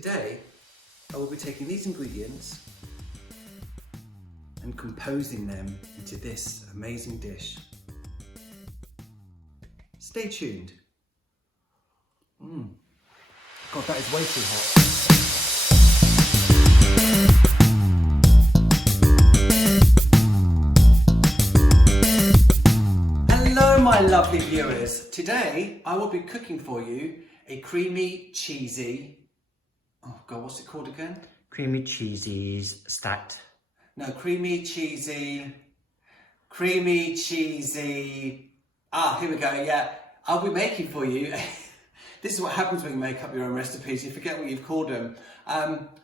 Today, I will be taking these ingredients and composing them into this amazing dish. Stay tuned. God, that is way too hot. Hello, my lovely viewers. Today, I will be cooking for you a creamy, cheesy, oh God, what's it called again? Creamy cheesies stacked. No, creamy, cheesy. Here we go, yeah. I'll be making for you. This is what happens when you make up your own recipes. You forget what you've called them.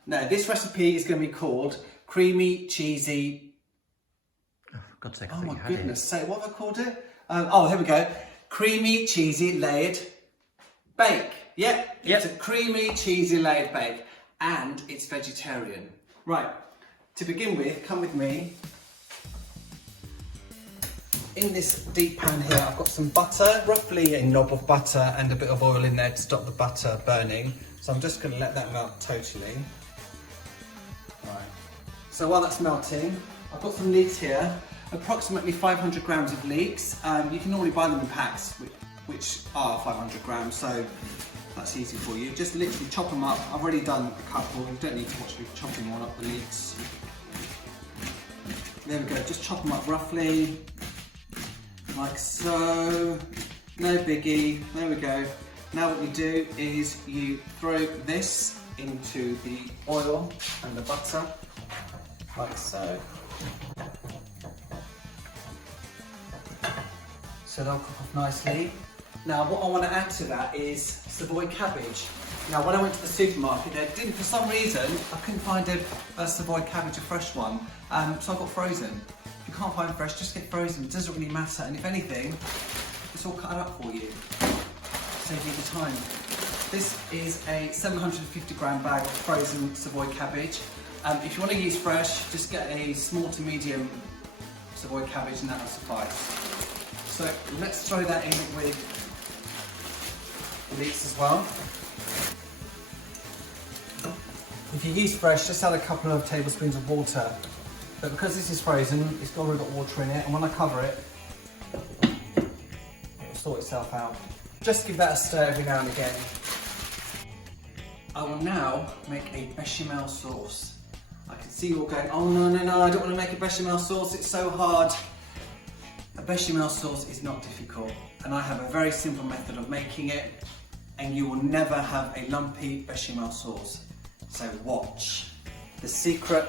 No, this recipe is going to be called creamy, cheesy. Oh, for God's sake, Oh my goodness, say what have I called it? Here we go. Creamy, cheesy, layered bake. Yep. It's a creamy, cheesy, layered bake. And it's vegetarian. Right, to begin with, come with me. In this deep pan here, I've got some butter, roughly a knob of butter and a bit of oil in there to stop the butter burning. So I'm just going to let that melt totally. Right. So while that's melting, I've got some leeks here, approximately 500 grams of leeks. You can normally buy them in packs, which are 500 grams, so that's easy for you. Just literally chop them up. I've already done a couple. You don't need to watch me chopping all up the leeks. There we go, just chop them up roughly. Like so, no biggie, there we go. Now what you do is you throw this into the oil and the butter, like so. So they'll cook off nicely. Now what I want to add to that is savoy cabbage. Now when I went to the supermarket, for some reason, I couldn't find a savoy cabbage, a fresh one, so I got frozen. If you can't find fresh, just get frozen. It doesn't really matter. And if anything, it's all cut up for you. Save you the time. This is a 750 gram bag of frozen savoy cabbage. If you want to use fresh, just get a small to medium savoy cabbage and that will suffice. So let's throw that in with the leeks as well. If you use fresh, just add a couple of tablespoons of water. But because this is frozen, it's already got water in it, and when I cover it, it will sort itself out. Just give that a stir every now and again. I will now make a bechamel sauce. I can see you all going, oh no, I don't want to make a bechamel sauce, it's so hard. A bechamel sauce is not difficult, and I have a very simple method of making it, and you will never have a lumpy bechamel sauce. So watch. The secret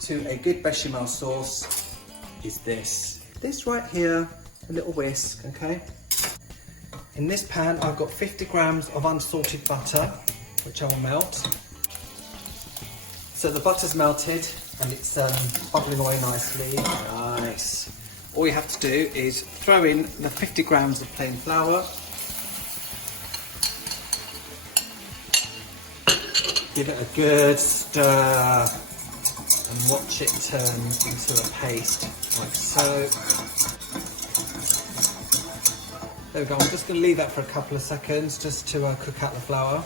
to a good bechamel sauce is this right here, a little whisk, okay? In this pan, I've got 50 grams of unsalted butter, which I will melt. So the butter's melted and it's bubbling away nicely. Nice. All you have to do is throw in the 50 grams of plain flour. Give it a good stir. And watch it turn into a paste, like so. There we go, I'm just going to leave that for a couple of seconds just to cook out the flour.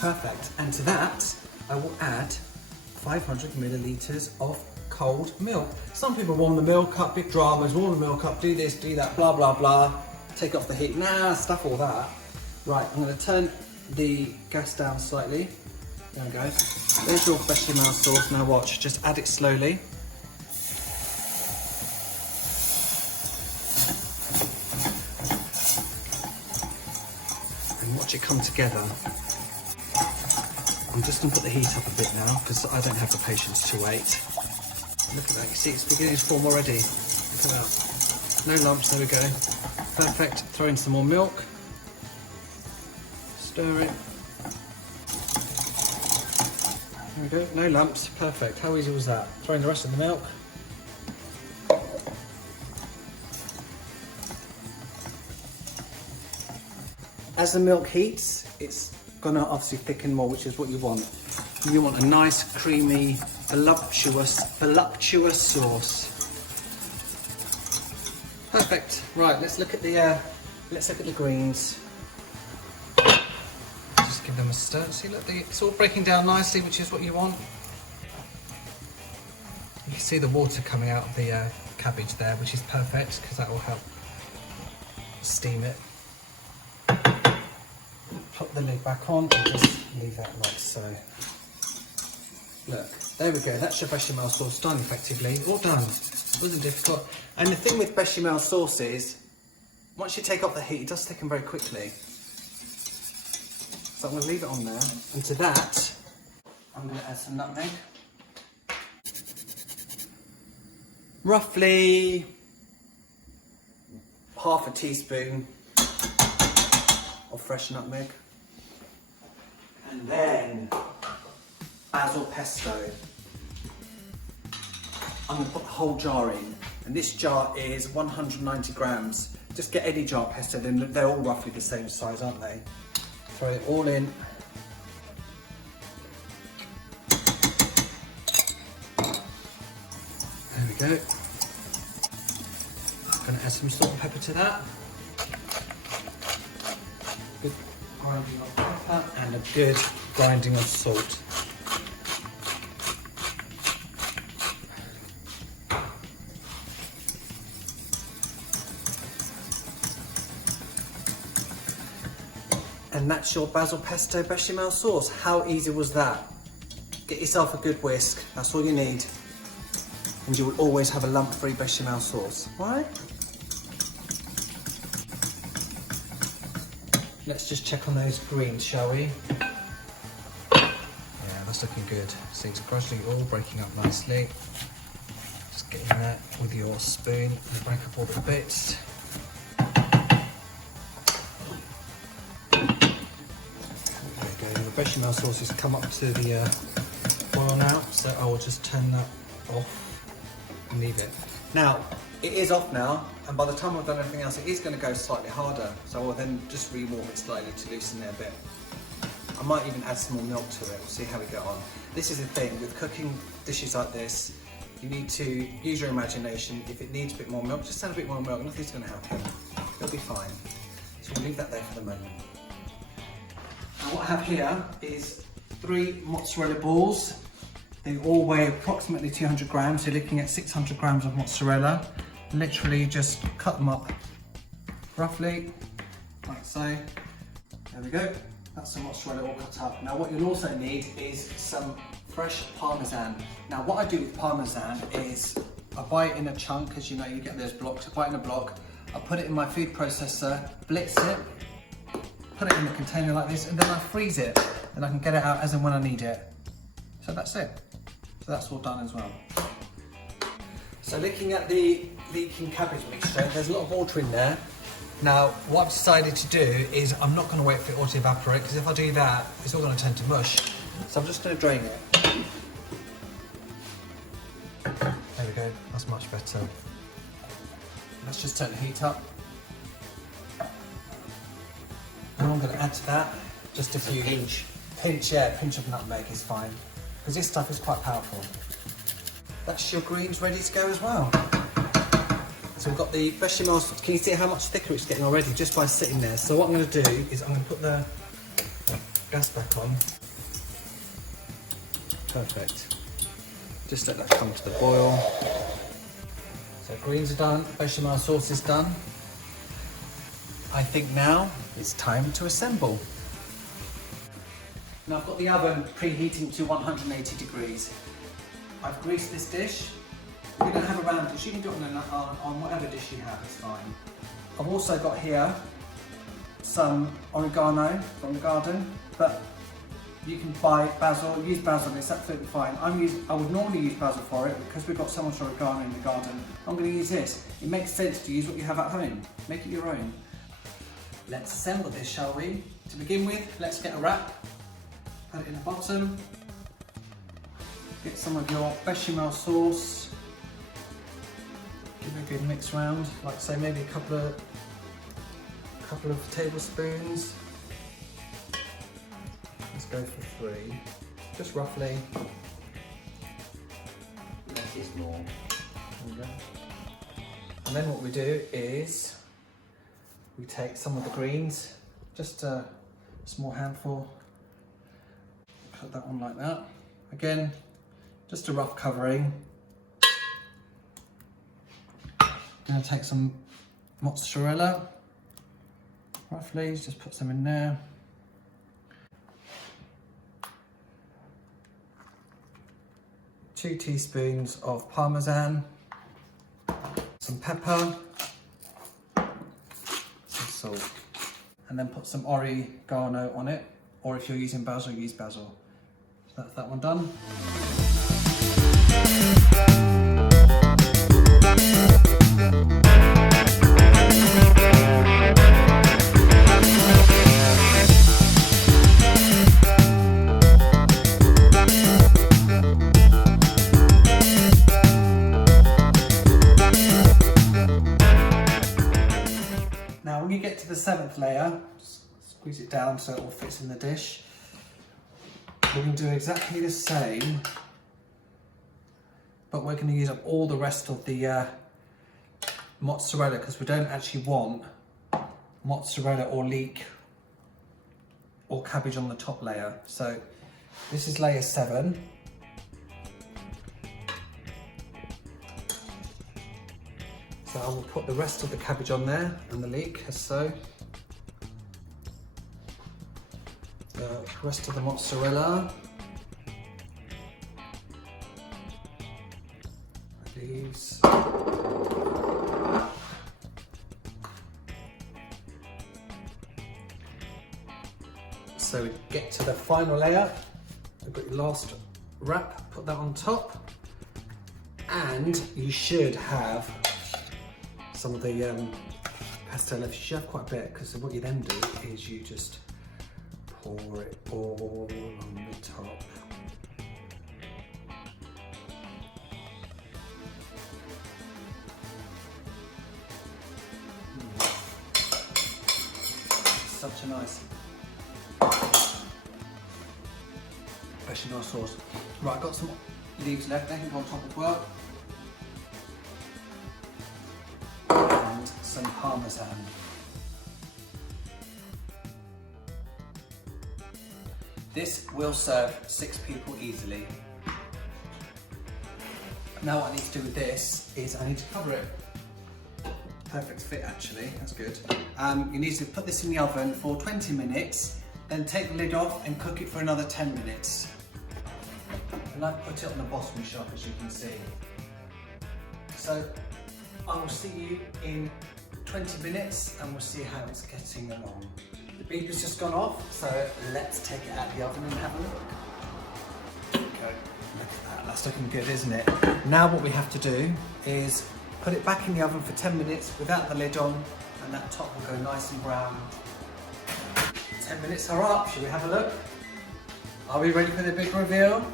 Perfect, and to that I will add 500 millilitres of cold milk. Some people warm the milk up, big dramas, warm the milk up, do this, do that, blah, blah, blah. Take off the heat, nah, stuff all that. Right, I'm going to turn the gas down slightly. There we go. There's your bechamel sauce. Now watch, just add it slowly. And watch it come together. I'm just going to put the heat up a bit now because I don't have the patience to wait. Look at that, you see it's beginning to form already. Look at that. No lumps, there we go. Perfect. Throw in some more milk. Stir it. There we go, no lumps, perfect. How easy was that? Throw in the rest of the milk. As the milk heats, it's gonna obviously thicken more, which is what you want. You want a nice, creamy, voluptuous sauce. Perfect. Right, let's look at the greens. Just give with the mustard. See, look, it's all breaking down nicely, which is what you want. You can see the water coming out of the cabbage there, which is perfect because that will help steam it. Put the lid back on and just leave that like so. Look, there we go. That's your bechamel sauce done effectively. All done. Wasn't difficult. And the thing with bechamel sauce is, once you take off the heat, it does thicken very quickly. So I'm going to leave it on there. And to that, I'm going to add some nutmeg. Roughly half a teaspoon of fresh nutmeg. And then basil pesto. I'm going to put the whole jar in. And this jar is 190 grams. Just get any jar pesto, then they're all roughly the same size, aren't they? Throw it all in. There we go. I'm going to add some salt and pepper to that. Good grinding of pepper and a good grinding of salt. And that's your basil pesto bechamel sauce. How easy was that? Get yourself a good whisk, that's all you need. And you will always have a lump-free bechamel sauce, all right? Let's just check on those greens, shall we? Yeah, that's looking good. See, it's gradually all breaking up nicely. Just get in there with your spoon and break up all the bits. Bechamel sauce has come up to the boil now, so I will just turn that off and leave it. Now, it is off now, and by the time I've done everything else, it is going to go slightly harder, so I will then just re-warm it slightly to loosen it a bit. I might even add some more milk to it, we'll see how we get on. This is the thing, with cooking dishes like this, you need to use your imagination. If it needs a bit more milk, just add a bit more milk, nothing's going to happen. It'll be fine. So we'll leave that there for the moment. Now what I have here is 3 mozzarella balls. They all weigh approximately 200 grams. So you're looking at 600 grams of mozzarella. Literally just cut them up roughly, like so. There we go. That's some mozzarella all cut up. Now what you'll also need is some fresh parmesan. Now what I do with parmesan is I buy it in a chunk, as you know, you get those blocks. I buy it in a block. I put it in my food processor, blitz it, put it in a container like this, and then I freeze it, and I can get it out as and when I need it. So that's it. So that's all done as well. So looking at the leaking cabbage mixture, there's a lot of water in there. Now, what I've decided to do is I'm not going to wait for it all to evaporate, because if I do that, it's all going to turn to mush. So I'm just going to drain it. There we go, that's much better. Let's just turn the heat up. And I'm going to add to that just a few pinch of nutmeg is fine, because this stuff is quite powerful. That's your greens ready to go as well. So we've got the bechamel sauce. Can you see how much thicker it's getting already just by sitting there? So what I'm going to do is I'm going to put the gas back on. Perfect. Just let that come to the boil. So greens are done, bechamel sauce is done. I think now it's time to assemble. Now I've got the oven preheating to 180 degrees. I've greased this dish. If you don't have a round dish, you can do it on whatever dish you have, it's fine. I've also got here some oregano from the garden, but you can buy basil, use basil, it's absolutely fine. I would normally use basil for it, because we've got so much oregano in the garden. I'm going to use this. It makes sense to use what you have at home. Make it your own. Let's assemble this, shall we? To begin with, let's get a wrap. Put it in the bottom. Get some of your bechamel sauce. Give it a good mix round, like say maybe a couple of tablespoons. Let's go for 3, just roughly. Less is more. And then what we do is we take some of the greens, just a small handful, put that on like that. Again, just a rough covering. I'm going to take some mozzarella, roughly, just put some in there. Two teaspoons of parmesan, some pepper, some salt, and then put some oregano on it, or if you're using basil, use basil. So that's that one done. Now when you get to the 7th layer, just squeeze it down so it all fits in the dish. We're going to do exactly the same, but we're going to use up all the rest of the mozzarella, because we don't actually want mozzarella or leek or cabbage on the top layer. So this is layer 7. So I will put the rest of the cabbage on there and the leek as so. The rest of the mozzarella. Leaves. So we get to the final layer. We've got your last wrap, put that on top. And you should have some of the pesto left. You should have quite a bit, because what you then do is you just pour it all on the top. Such a nice bechamel sauce. Right, I've got some leaves left, they can go on top as well. And some parmesan. This will serve 6 people easily. Now what I need to do with this is I need to cover it. Perfect fit actually, that's good. You need to put this in the oven for 20 minutes, then take the lid off and cook it for another 10 minutes. And I put it on the bottom shelf, as you can see. So I will see you in 20 minutes and we'll see how it's getting along. The beef has just gone off, so let's take it out of the oven and have a look. Okay, look at that, that's looking good, isn't it? Now what we have to do is put it back in the oven for 10 minutes without the lid on, and that top will go nice and brown. 10 minutes are up, shall we have a look? Are we ready for the big reveal?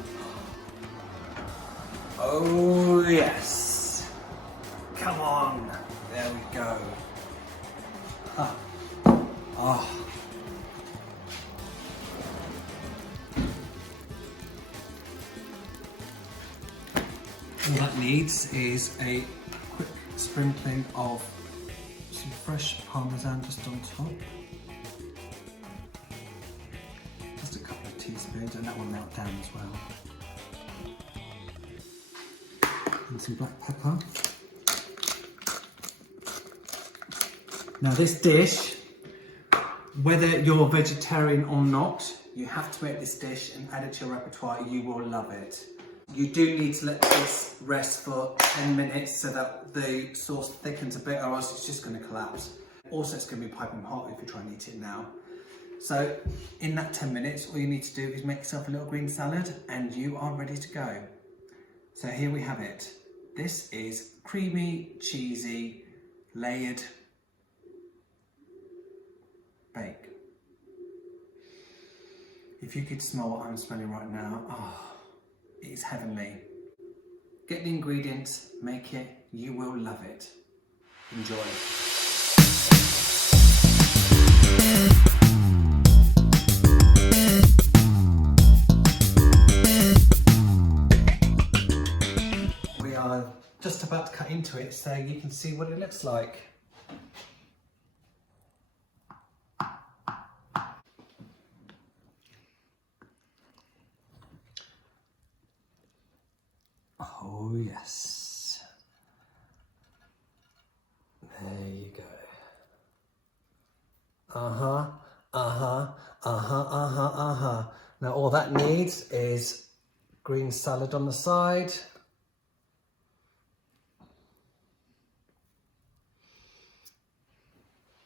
Oh yes! Come on! There we go. Huh. Oh. All that needs is a quick sprinkling of some fresh parmesan just on top. Just a couple of teaspoons, and that will melt down as well. And some black pepper. Now this dish, whether you're vegetarian or not, you have to make this dish and add it to your repertoire. You will love it. You do need to let this rest for 10 minutes so that the sauce thickens a bit, or else it's just going to collapse. Also, it's going to be piping hot if you try and eat it now. So in that 10 minutes, all you need to do is make yourself a little green salad and you are ready to go. So here we have it. This is creamy, cheesy, layered bake. If you could smell what I'm smelling right now, oh, it is heavenly. Get the ingredients, make it, you will love it. Enjoy. We are just about to cut into it so you can see what it looks like. Oh yes. There you go. Uh-huh, uh-huh, uh-huh, uh-huh, uh-huh. Now all that needs is green salad on the side.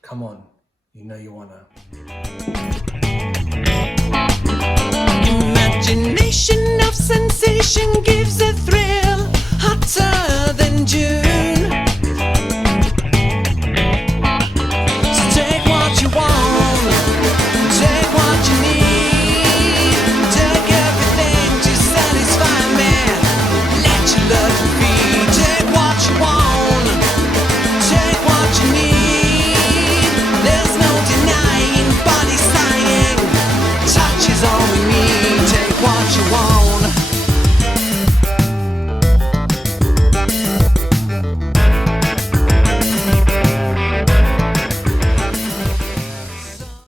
Come on, you know you wanna. Imagination of sensation gives a thrill hotter than June. So take what you want, take what you need, take everything to satisfy me. Let your love be. Take what you want, take what you need. There's no denying, body sighing. Touch is all we need. Take what you want.